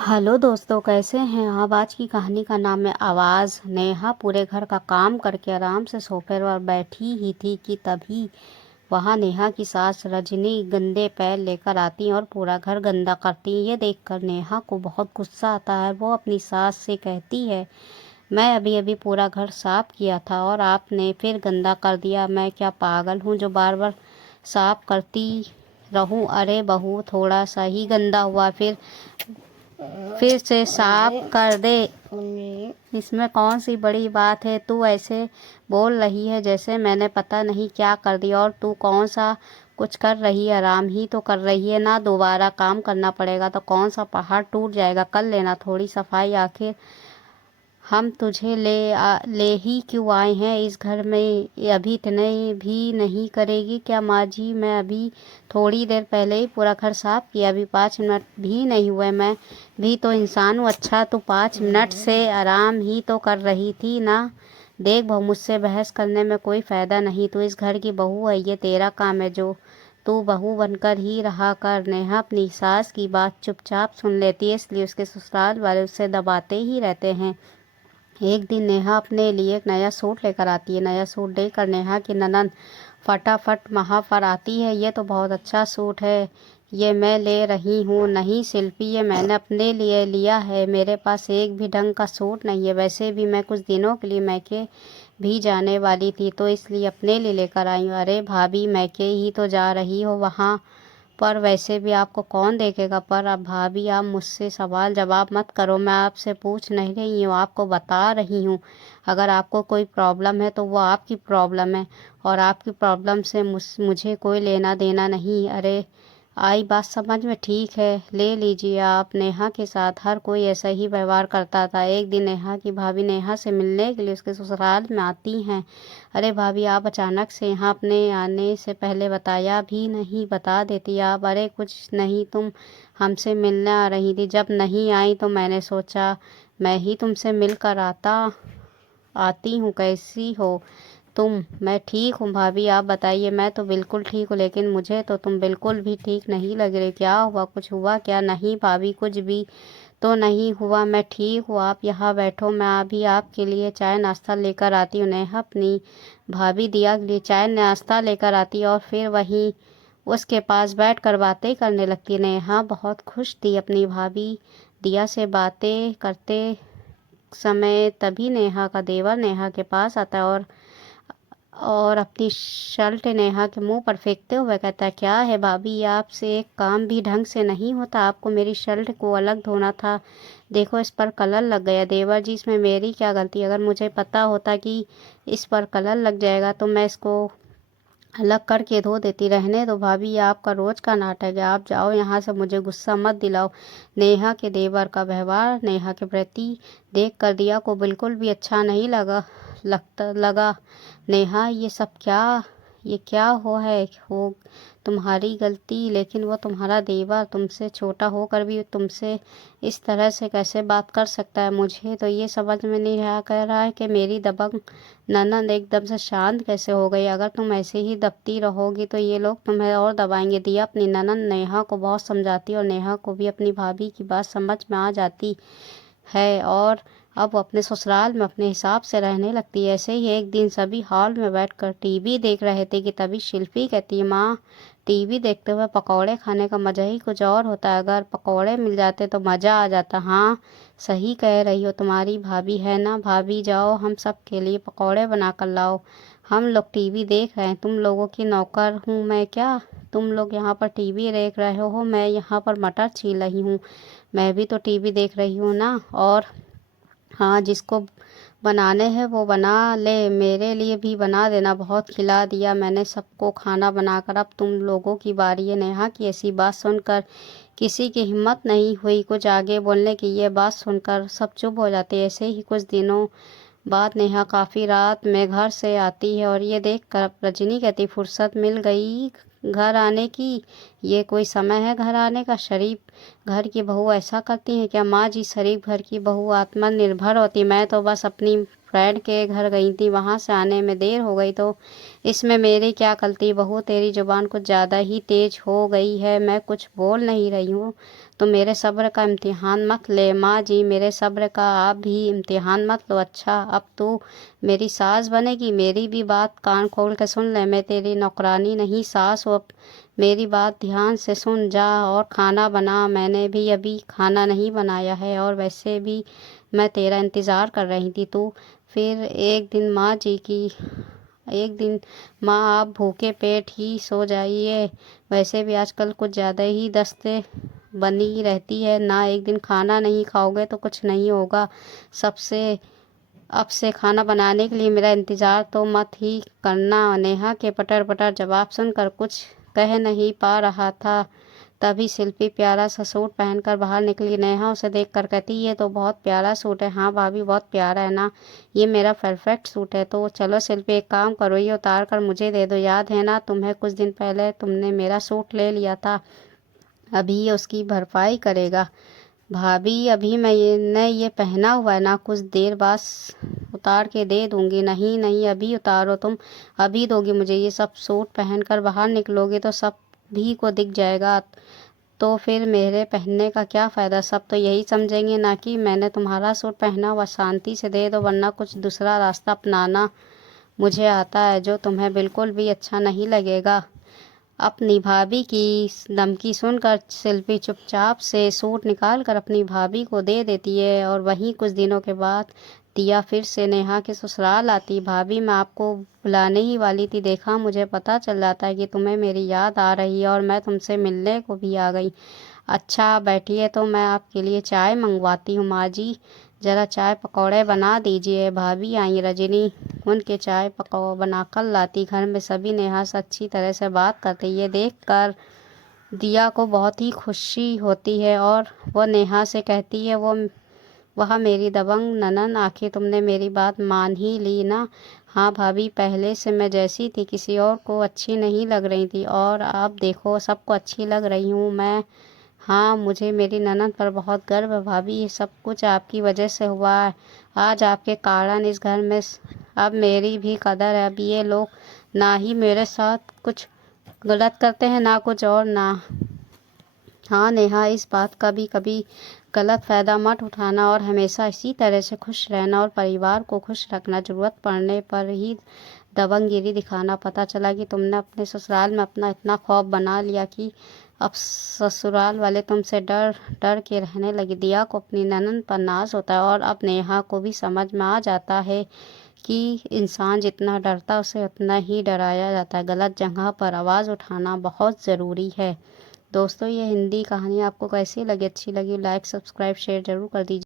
Hello दोस्तों, कैसे हैं आप। आज की कहानी का नाम है आवाज़। नेहा पूरे घर का काम करके आराम से सोफे पर बैठी ही थी कि तभी वहाँ नेहा की सास रजनी गंदे पैर लेकर आती और पूरा घर गंदा करती। ये देखकर नेहा को बहुत गुस्सा आता है। वो अपनी सास से कहती है, मैं अभी अभी पूरा घर साफ किया था और आपने फिर गंदा कर दिया। मैं क्या पागल हूँ जो बार बार साफ करती रहूं। अरे बहू, थोड़ा सा ही गंदा हुआ, फिर से साफ कर दे। इसमें कौन सी बड़ी बात है। तू ऐसे बोल रही है जैसे मैंने पता नहीं क्या कर दिया। और तू कौन सा कुछ कर रही है, आराम ही तो कर रही है ना। दोबारा काम करना पड़ेगा तो कौन सा पहाड़ टूट जाएगा। कर लेना थोड़ी सफाई। आखिर हम तुझे ले ही क्यों आए हैं इस घर में। ये अभी इतने भी नहीं करेगी क्या माँ जी। मैं अभी थोड़ी देर पहले ही पूरा घर साफ किया, अभी 5 मिनट भी नहीं हुए। मैं भी तो इंसान हूँ। अच्छा, तो 5 मिनट से आराम ही तो कर रही थी ना। देख बहू, मुझसे बहस करने में कोई फ़ायदा नहीं। तू इस घर की बहू है, ये तेरा काम है। जो तू बहू बनकर ही रहा कर। नेहा अपनी सास की बात चुपचाप सुन लेती है, इसलिए उसके ससुराल वाले उससे दबाते ही रहते हैं। एक दिन नेहा अपने लिए एक नया सूट लेकर आती है। नया सूट देखकर नेहा की ननद फटाफट वहाँ पर आती है। ये तो बहुत अच्छा सूट है, ये मैं ले रही हूँ। नहीं शिल्पी, ये मैंने अपने लिए लिया है। मेरे पास एक भी ढंग का सूट नहीं है। वैसे भी मैं कुछ दिनों के लिए मैके भी जाने वाली थी तो इसलिए अपने लिए लेकर आई हूँ। अरे भाभी, मैके ही तो जा रही हो वहाँ पर, वैसे भी आपको कौन देखेगा। पर अब भाभी, आप मुझसे सवाल जवाब मत करो। मैं आपसे पूछ नहीं रही हूँ, आपको बता रही हूँ। अगर आपको कोई प्रॉब्लम है तो वो आपकी प्रॉब्लम है और आपकी प्रॉब्लम से मुझे कोई लेना देना नहीं। अरे आई बात समझ में। ठीक है, ले लीजिए आप। नेहा के साथ हर कोई ऐसा ही व्यवहार करता था। एक दिन नेहा की भाभी नेहा से मिलने के लिए उसके ससुराल में आती हैं। अरे भाभी, आप अचानक से यहाँ अपने आने से पहले बताया भी नहीं। बता देती आप। अरे कुछ नहीं, तुम हमसे मिलने आ रही थी। जब नहीं आई तो मैंने सोचा मैं ही तुमसे मिलकर आती हूँ। कैसी हो तुम। मैं ठीक हूँ भाभी, आप बताइए। मैं तो बिल्कुल ठीक हूँ, लेकिन मुझे तो तुम बिल्कुल भी ठीक नहीं लग रही। क्या हुआ, कुछ हुआ क्या। नहीं भाभी, कुछ भी तो नहीं हुआ, मैं ठीक हूँ। आप यहाँ बैठो, मैं अभी आपके लिए चाय नाश्ता लेकर आती हूँ। नेहा अपनी भाभी दिया के लिए चाय नाश्ता लेकर आती है और फिर वहीं उसके पास बैठ कर बातें करने लगती है। नेहा बहुत खुश थी अपनी भाभी दिया से बातें करते समय। तभी नेहा का देवर नेहा के पास आता है और अपनी शर्ट नेहा के मुंह पर फेंकते हुए कहता है, क्या है भाभी, आपसे एक काम भी ढंग से नहीं होता। आपको मेरी शर्ट को अलग धोना था। देखो इस पर कलर लग गया। देवर जी, इसमें मेरी क्या गलती। अगर मुझे पता होता कि इस पर कलर लग जाएगा तो मैं इसको अलग करके धो देती। रहने दो भाभी, ये आपका रोज का नाटक है। आप जाओ यहाँ से, मुझे गुस्सा मत दिलाओ। नेहा के देवर का व्यवहार नेहा के प्रति देख कर दिया को बिल्कुल भी अच्छा नहीं लगा। नेहा, ये क्या हो तुम्हारी गलती। लेकिन वो तुम्हारा देवर तुमसे छोटा होकर भी तुमसे इस तरह से कैसे बात कर सकता है। मुझे तो ये समझ में नहीं आ कर रहा है कि मेरी दबंग ननद एकदम से शांत कैसे हो गई। अगर तुम ऐसे ही दबती रहोगी तो ये लोग तुम्हें और दबाएंगे। दिया अपनी ननद नेहा को बहुत समझाती और नेहा को भी अपनी भाभी की बात समझ में आ जाती है और अब वो अपने ससुराल में अपने हिसाब से रहने लगती है। ऐसे ही एक दिन सभी हॉल में बैठकर टीवी देख रहे थे कि तभी शिल्पी कहती है, माँ, टीवी देखते हुए पकौड़े खाने का मज़ा ही कुछ और होता है। अगर पकौड़े मिल जाते तो मज़ा आ जाता। हाँ, सही कह रही हो, तुम्हारी भाभी है ना। भाभी जाओ, हम सब के लिए पकौड़े बना कर लाओ। हम लोग टीवी देख रहे हैं, तुम लोगों की नौकर हूँ मैं क्या। तुम लोग यहाँ पर टीवी देख रहे हो, मैं यहाँ पर मटर छील रही हूँ। मैं भी तो टीवी देख रही हूँ ना। और हाँ, जिसको बनाने हैं वो बना ले, मेरे लिए भी बना देना। बहुत खिला दिया मैंने सबको खाना बनाकर, अब तुम लोगों की बारी है। नेहा की ऐसी बात सुनकर किसी की हिम्मत नहीं हुई कुछ आगे बोलने की। ये बात सुनकर सब चुप हो जाते। ऐसे ही कुछ दिनों बाद नेहा काफ़ी रात में घर से आती है और ये देखकर रजनी कहती, फुर्सत मिल गई घर आने की। ये कोई समय है घर आने का। शरीफ घर की बहू ऐसा करती है क्या। माँ जी, शरीफ घर की बहू आत्मनिर्भर होती। मैं तो बस अपनी फ्रेंड के घर गई थी, वहाँ से आने में देर हो गई तो इसमें मेरी क्या गलती बहू, तेरी जुबान कुछ ज़्यादा ही तेज हो गई है। मैं कुछ बोल नहीं रही हूँ तो मेरे सब्र का इम्तिहान मत ले। माँ जी, मेरे सब्र का आप भी इम्तिहान मत लो। अच्छा, अब तू मेरी सास बनेगी? मेरी भी बात कान खोल के सुन ले, मैं तेरी नौकरानी नहीं सास हूँ। अब मेरी बात ध्यान से सुन, जा और खाना बना। मैंने भी अभी खाना नहीं बनाया है और वैसे भी मैं तेरा इंतज़ार कर रही थी। तू फिर एक दिन माँ जी की एक दिन माँ आप भूखे पेट ही सो जाइए। वैसे भी आजकल कुछ ज़्यादा ही दस्ते बनी रहती है ना, एक दिन खाना नहीं खाओगे तो कुछ नहीं होगा। सबसे अब से खाना बनाने के लिए मेरा इंतज़ार तो मत ही करना। नेहा के पटर पटर जवाब सुनकर कुछ कह नहीं पा रहा था। तभी शिल्पी प्यारा सा सूट पहनकर बाहर निकली। नेहा उसे देखकर कहती, ये तो बहुत प्यारा सूट है। हाँ भाभी, बहुत प्यारा है ना, ये मेरा परफेक्ट सूट है। तो चलो शिल्पी, एक काम करो, ये उतार कर मुझे दे दो। याद है ना तुम्हें, कुछ दिन पहले तुमने मेरा सूट ले लिया था, अभी ये उसकी भरपाई करेगा। भाभी, अभी मैंने ये पहना हुआ है ना, कुछ देर बाद उतार के दे दूंगी। नहीं नहीं, अभी उतारो तुम, अभी दोगी मुझे। ये सब सूट पहनकर बाहर निकलोगे तो सब भी को दिख जाएगा, तो फिर मेरे पहनने का क्या फ़ायदा। सब तो यही समझेंगे ना कि मैंने तुम्हारा सूट पहना हुआ। शांति से दे दो वरना कुछ दूसरा रास्ता अपनाना। मुझे आता है जो तुम्हें बिल्कुल भी अच्छा नहीं लगेगा। अपनी भाभी की धमकी सुनकर शिल्पी चुपचाप से सूट निकाल कर अपनी भाभी को दे देती है। और वहीं कुछ दिनों के बाद दिया फिर से नेहा के ससुराल आती। भाभी, मैं आपको बुलाने ही वाली थी, देखा मुझे पता चल जाता है कि तुम्हें मेरी याद आ रही है और मैं तुमसे मिलने को भी आ गई। अच्छा बैठिए, तो मैं आपके लिए चाय मंगवाती हूँ। माँ जी, ज़रा चाय पकौड़े बना दीजिए। भाभी आई रजनी उनके चाय पकौड़े बनाकर लाती। घर में सभी नेहा से अच्छी तरह से बात करते, ये देखकर दिया को बहुत ही खुशी होती है और वो नेहा से कहती है, वह मेरी दबंग ननन, आखिर तुमने मेरी बात मान ही ली ना। हाँ भाभी, पहले से मैं जैसी थी किसी और को अच्छी नहीं लग रही थी और अब देखो सबको अच्छी लग रही हूँ मैं। हाँ, मुझे मेरी ननद पर बहुत गर्व है भाभी, ये सब कुछ आपकी वजह से हुआ है। आज आपके कारण इस घर में अब मेरी भी कदर है। अब ये लोग ना ही मेरे साथ कुछ गलत करते हैं, ना कुछ और ना। हाँ नेहा, इस बात का भी कभी गलत फ़ायदा मत उठाना और हमेशा इसी तरह से खुश रहना और परिवार को खुश रखना। ज़रूरत पड़ने पर ही दबंगगिरी दिखाना। पता चला कि तुमने अपने ससुराल में अपना इतना खौफ बना लिया कि अब ससुराल वाले तुमसे डर डर के रहने लगे। दिया को अपनी ननद पर नाज होता है और अब नेहा को भी समझ में आ जाता है कि इंसान जितना डरता है उसे उतना ही डराया जाता है। गलत जगह पर आवाज़ उठाना बहुत ज़रूरी है। दोस्तों, ये हिंदी कहानी आपको कैसी लगी? अच्छी लगी लाइक सब्सक्राइब शेयर ज़रूर कर दीजिए।